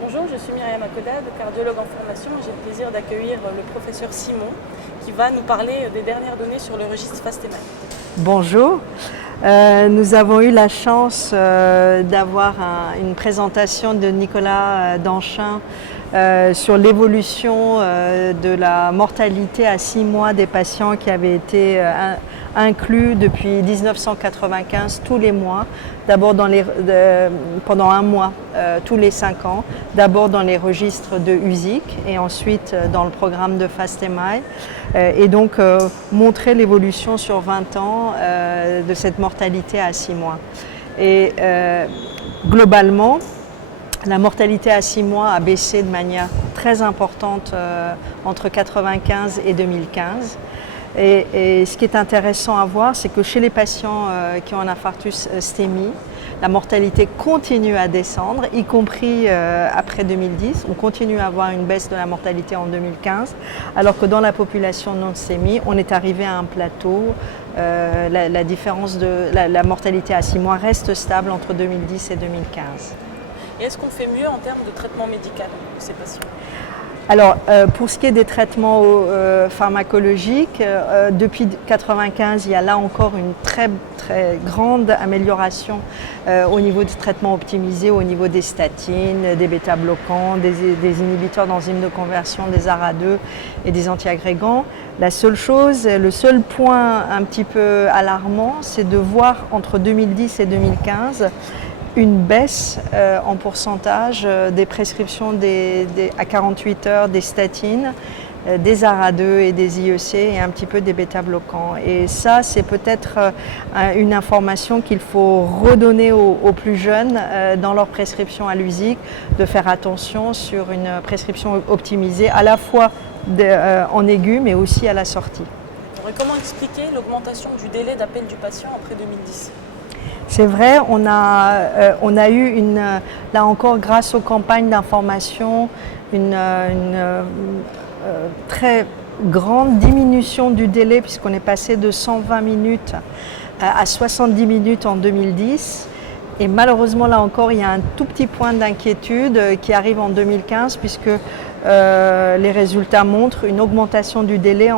Bonjour, je suis Myriam Akodad, cardiologue en formation. J'ai le plaisir d'accueillir le professeur Simon qui va nous parler des dernières données sur le registre FAST-MI. Bonjour, nous avons eu la chance d'avoir une présentation de Nicolas Danchin sur l'évolution de la mortalité à 6 mois des patients qui avaient été inclus depuis 1995 tous les mois, d'abord pendant un mois, tous les 5 ans, d'abord dans les registres de USIC et ensuite dans le programme de FAST-MI, et donc montrer l'évolution sur 20 ans de cette mortalité à 6 mois. Et globalement, la mortalité à 6 mois a baissé de manière très importante entre 1995 et 2015. Et ce qui est intéressant à voir, c'est que chez les patients qui ont un infarctus STEMI, la mortalité continue à descendre, y compris après 2010. On continue à avoir une baisse de la mortalité en 2015, alors que dans la population non STEMI, on est arrivé à un plateau. La différence de la mortalité à 6 mois reste stable entre 2010 et 2015. Et est-ce qu'on fait mieux en termes de traitement médical de ces patients ? Alors, pour ce qui est des traitements pharmacologiques, depuis 1995, il y a là encore une très grande amélioration au niveau du traitement optimisé, au niveau des statines, des bêta-bloquants, des inhibiteurs d'enzymes de conversion, des ARA2 et des antiagrégants. La seule chose, le seul point un petit peu alarmant, c'est de voir entre 2010 et 2015 une baisse en pourcentage des prescriptions à 48 heures des statines, des ARA2 et des IEC et un petit peu des bêta-bloquants. Et ça, c'est peut-être une information qu'il faut redonner aux plus jeunes dans leur prescription à l'USIC, de faire attention sur une prescription optimisée à la fois en aigu mais aussi à la sortie. Et comment expliquer l'augmentation du délai d'appel du patient après 2010 ? C'est vrai, on a eu là encore grâce aux campagnes d'information, une très grande diminution du délai puisqu'on est passé de 120 minutes à 70 minutes en 2010. Et malheureusement, là encore, il y a un tout petit point d'inquiétude qui arrive en 2015 puisque les résultats montrent une augmentation du délai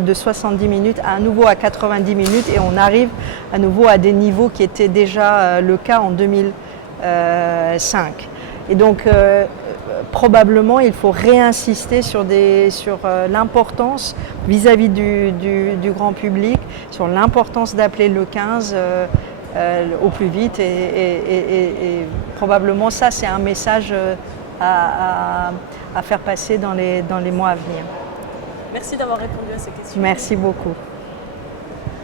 de 70 minutes à nouveau à 90 minutes et on arrive à nouveau à des niveaux qui étaient déjà le cas en 2005. Et donc probablement il faut réinsister sur l'importance vis-à-vis du grand public, sur l'importance d'appeler le 15 au plus vite et probablement ça c'est un message à faire passer dans les mois à venir. Merci d'avoir répondu à ces questions. Merci beaucoup.